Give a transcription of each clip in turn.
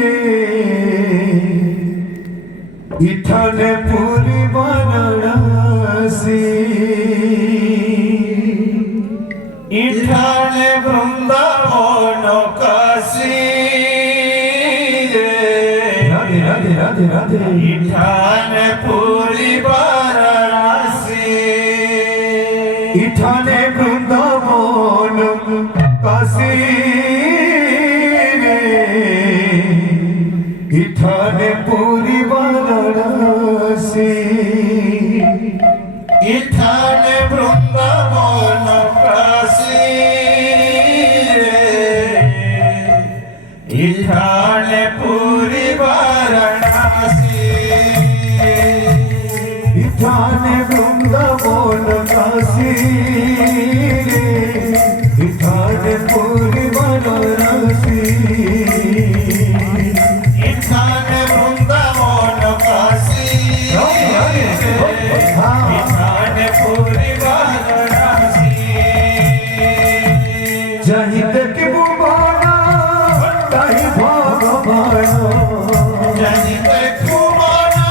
रे इठाने पूरी वाराणसी इठाने वृंदावन काशी रे राधे राधे राधे राधे इठाने पूरी वाराणसी इठाने वृंदावन काशी रे इठाने पूरी वाराणसी इठाने वृंदावन काशी रे इठाने पूरी वाराणसी इठाने वृंदावन काशी रे इठाने पूरी वाराणसी इठाने वृंदावन काशी इठाने पूरी वाराणसी जहीं तक बुबाना तहीं भगवाना जहीं तक घुमाना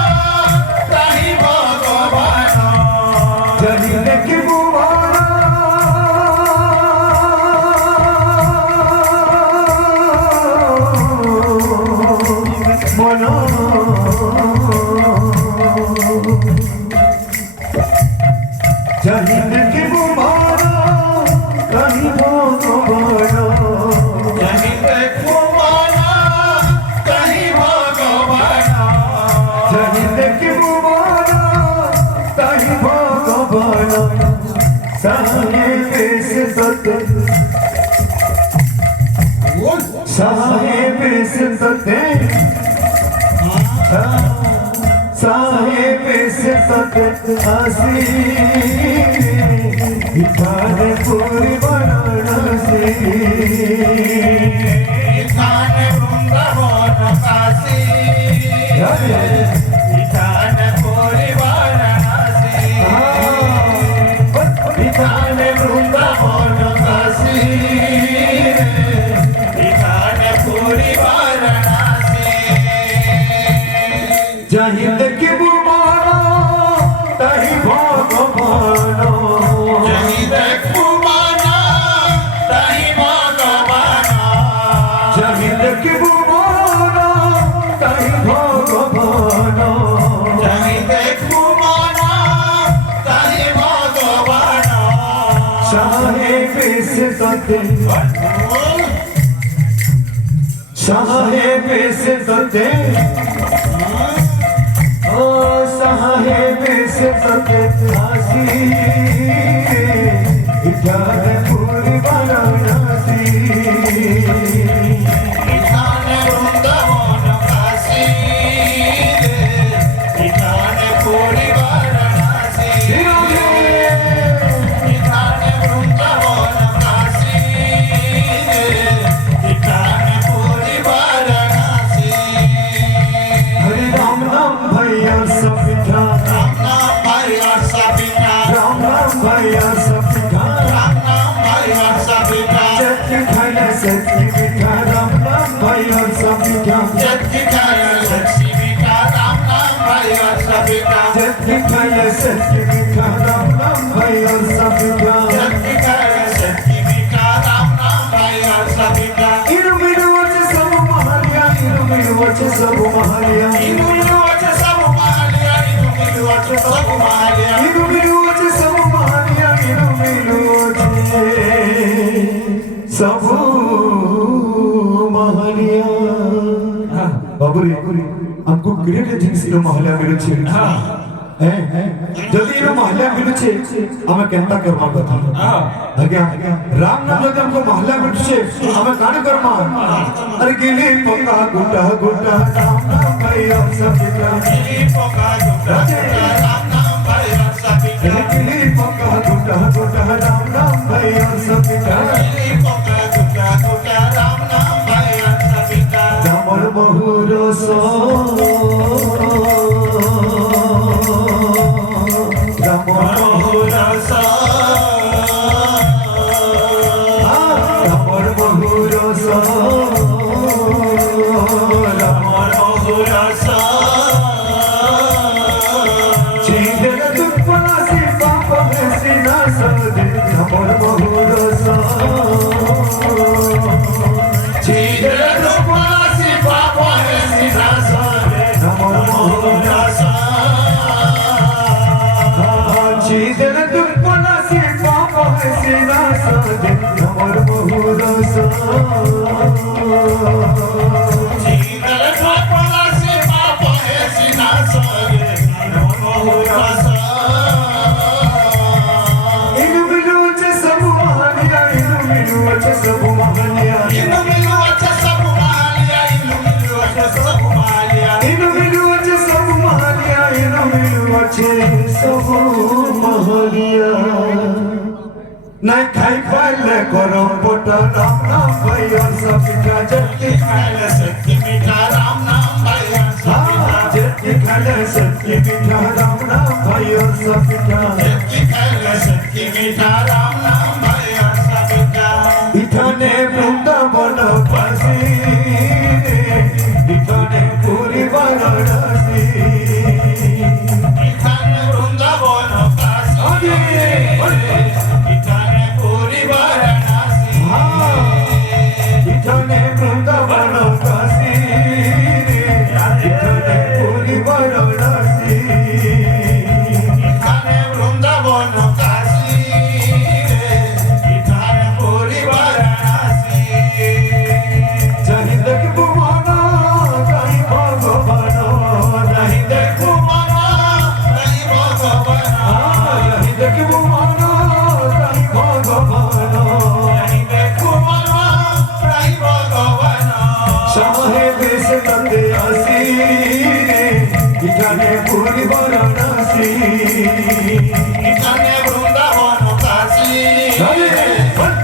तहीं भगवाना जहीं तक बुबाना मनो जहीं तक बुबाना तहीं भगवाना जहीं तक घुमाना तहीं भगवाना जहीं तक बुबाना तहीं भगवाना साहेब से सत साहेब से सते साहेब से सते हसी इठाने पूरी वाराणसी इठाने वृंदावन काशी इठाने पूरी वाराणसी इठाने वृंदावन काशी इठाने पूरी वाराणसी जहीं तक बुबाना तहीं भगवाना जहीं तक घुमाना तहीं भगवाना जहीं तक बुबाना तहीं भगवाना जहीं तक घुमाना तहीं भगवाना साहेब से सते साहेब से सते ओ साहेब से सते हसी इठाने पूरी वाराणसी इठाने वृंदावन काशी इठाने पूरी वाराणसी इठाने वृंदावन काशी इठाने पूरी वाराणसी हरे राम नाम भैया सब पिठा राम नाम भैया सबिता राम नाम भैया सब पिठा राम नाम भैया सबिता सत्य खाया सत्य पिठा राम नाम भैया सब पिठा जति खाया लक्ष्मी का राम नाम भैया सबिता सत्य खाया सत्य पिठा राम नाम भैया सब पिठा जति खाया लक्ष्मी का राम नाम भैया सबिता इनु मिनु वच सब महालिया इनु मिनु वच सब महालिया इनु मिनु वच सब महालिया इनु मिनु वच सब महालिया इनु मिनु वच सब महालिया इनु मिनु वच सब महालिया बाबुरे हमको ग्रेट जिंस रो महल्या मिलुछे जल्दी रो महल्या मिलुछे हमें केनता करवा कथा आज्ञा राम नाम जब हमको महल्या मिलुछे हमें कान करवा अरे गिली पक्का गुड्डा गुड्डा राम नाम भैया सब पिता गिली पक्का गुड्डा राम नाम भैया सब पिता गिली पक्का गुड्डा गुड्डा राम नाम भैया सब पिता गिली पक्का गुड्डा राम नाम भैया सब पिता जामर बहुरो सो আমার মহুরাস জিদন তুম পনা সে পাপা সে রাস আমার মহুরাস জিদন তুম পনা সে পাপা সে রাস আমার মহুরাস ইনু মিলু চে সব মহানিয়া ইনু মিলু চে সব মহানিয়া ইনু মিলু চে সব মহানিয়া ইনু মিলু চে সব মহানিয়া ইনু মিলু চে সব মহানিয়া ইনু মিলু চে সব মহানিয়া নাই খাই পাইলে গরম পটা নাম নাম ভাইয়া সব জটকে খাইলে সত্যি মিঠা রাম নাম ভাইয়া जबकि खाले सत्य मीठा राम नाम भाइयों सब पिता जबकि खाइले सत्यि मीठा राम नाम भाइयों सब पिता इठाने वृंदावन पासी इठाने पूरी वाराणसी इठाने वृंदावन काशी इठाने पूरी वाराणसी इठाने वृंदावन काशी इठाने पूरी वाराणसी इठाने वृंदावन काशी इठाने पूरी वाराणसी जही देख बुमाना कहीं भगवाना नहीं देख कुमारा नहीं भगवाना नहीं देख बुमाना कहीं भगवाना नहीं कुमारा नहीं भगवाना शाहे देश नंदे आसी इठाने पूरी वाराणसी इठाने वृंदावन काशी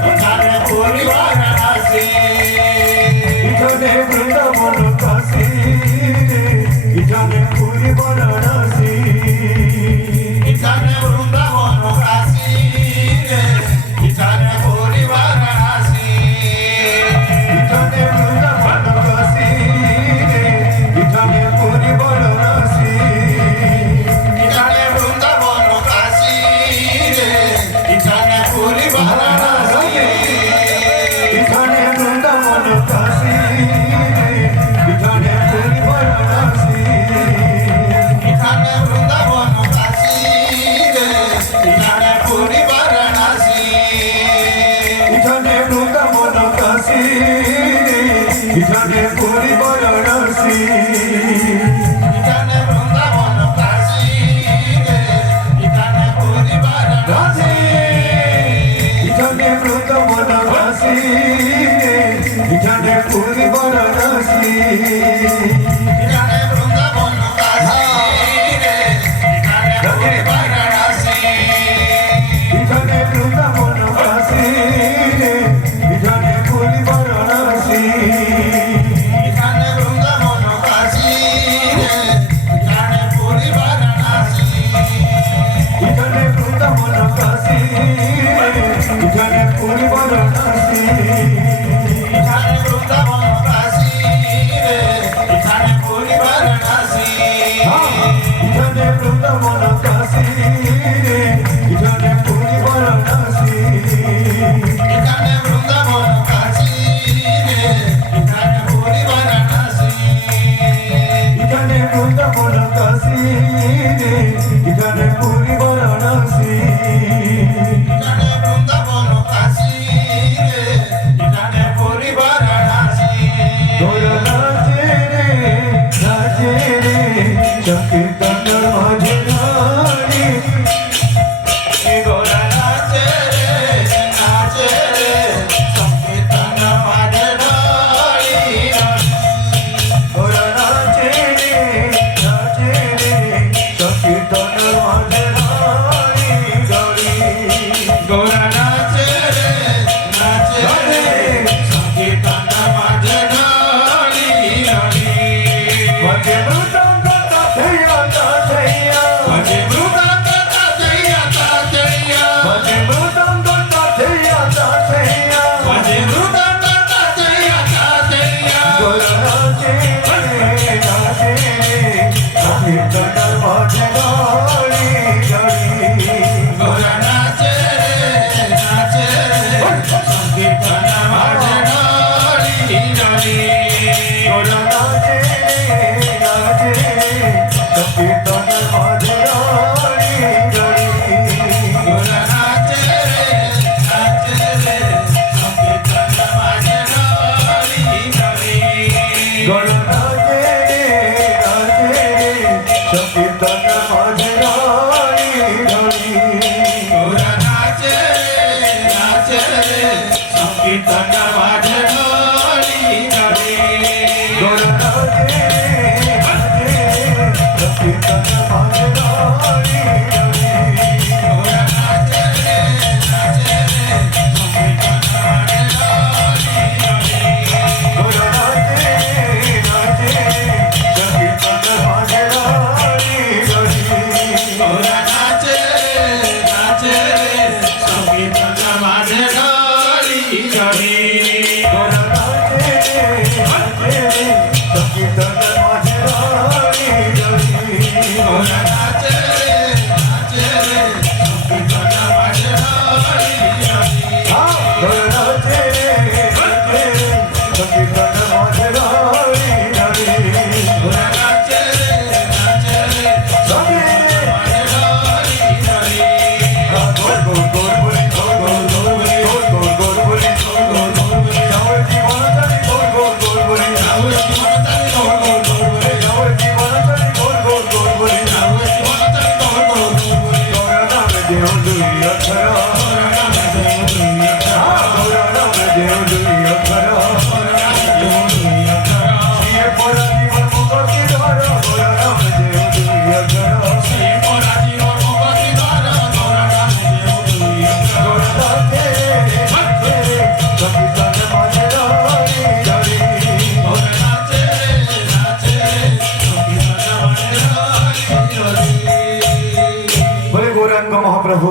इठाने पूरी वाराणसी इठाने वृंदावन काशी इठाने पूरी वाराणसी इठाने वृंदावन काशी इठाने पूरी वाराणसी इठाने वृंदावन काशी इठाने पूरी वाराणसी इठाने वृंदावन काशी इठाने पूरी वाराणसी इठाने वृंदावन काशी इठाने पूरी वाराणसी इठाने वृंदावन काशी इठाने पूरी वाराणसी इठाने वृंदावन काशी इठाने पूरी वाराणसी इठाने वृंदावन काशी इठाने पूरी वाराणसी इठाने वृंदावन काशी इठाने पूरी वाराणसी इठाने वृंदावन काशी इठाने पूरी वाराणसी इठाने वृंदावन काशी इठाने पूरी वाराणसी इठाने वृंदावन काशी इठाने पूरी वाराणसी इठाने वृंदावन काशी इठाने पूरी वाराणसी इठाने वृंदावन काशी इठाने पूरी वाराणसी इठाने वृंदावन काशी इठाने पूरी वाराणसी इठाने वृंदावन काशी इठाने पूरी वाराणसी इठाने वृंदावन काशी इठाने पूरी वाराणसी इठाने वृंदावन काशी इठाने पूरी वाराणसी गौरा नाचे रे संकीर्तन माझे नारी गौरा नाचे रे संकीर्तन माझे नारी गौरा नाचे रे संकीर्तन माझे नारी गौरी गौरा नाचे रे संकीर्तन माझे नारी माझे मृदंग ताथैया ताथैया माझे मृदंग ताथैया ताथैया माझे मृदंग ताथैया ताथैया माझे मृदंग ताथैया ताथैया गौरा नाचे संकीर्तन माझे नारी गौरी गौरा नाचे रे संकीर्तन माझे नारी गौरा नाचे নাচে সংকীর্তন মাঝে গাড়ি গাড়ি গোরা নাচে রে সংকীর্তন মাঝে গাড়ি গাড়ি গোরা নাচে সংকীর্তন মাঝে গাড়ি গাড়ি গোরা নাচে সংকীর্তন মাঝে গাড়ি গাড়ি গোরা নাচে সংকীর্তন মাঝে গাড়ি গাড়ি গোরা নাচে সংকীর্তন মাঝে গাড়ি গাড়ি গোরা নাচে সংকীর্তন মাঝে গাড়ি গাড়ি গোরা নাচে সংকীর্তন মাঝে গাড়ি গাড়ি গোরা নাচে সংকীর্তন মাঝে গাড়ি গাড়ি গোরা নাচে সংকীর্তন মাঝে গাড়ি গাড়ি গোরা নাচে সংকীর্তন মাঝে গাড়ি গাড়ি গোরা নাচে মাঝে গাড়ি গাড়ি গোর গোর গোর বলি গোর গোর গোর বলি গোর গোর গোর বলি গোর গোর গোর বলি যাওয়ার জীবন জানি গোর গোর গোর বলি রাহুল জীবনতারি গোর গোর গোর বলে যাওয়ার জীবন জানি গোর গোর গোর বলি রাহুল জীবনতারি গোর গোর গোর বলে গোরা নাম দেও দুই অক্ষর গোরা নামে দেব দুই অক্ষর গোরা নাম দেও দুই অক্ষর গোরা নামে দেব দুই অক্ষর সিয়ে পরা জীবন মুক্তি ধর গোরা নাম দেও দুই অক্ষর সে পরা জীবন মুক্তি ধর গোরা নামে দেব দুই অক্ষর গোরা নাচে সংকীর্তন মাঝে গাড়ি গাড়ি গোরা নাচে সংকীর্তন মাঝে গাড়ি গাড়ি বলে গৌরাঙ্গ মহাপ্রভু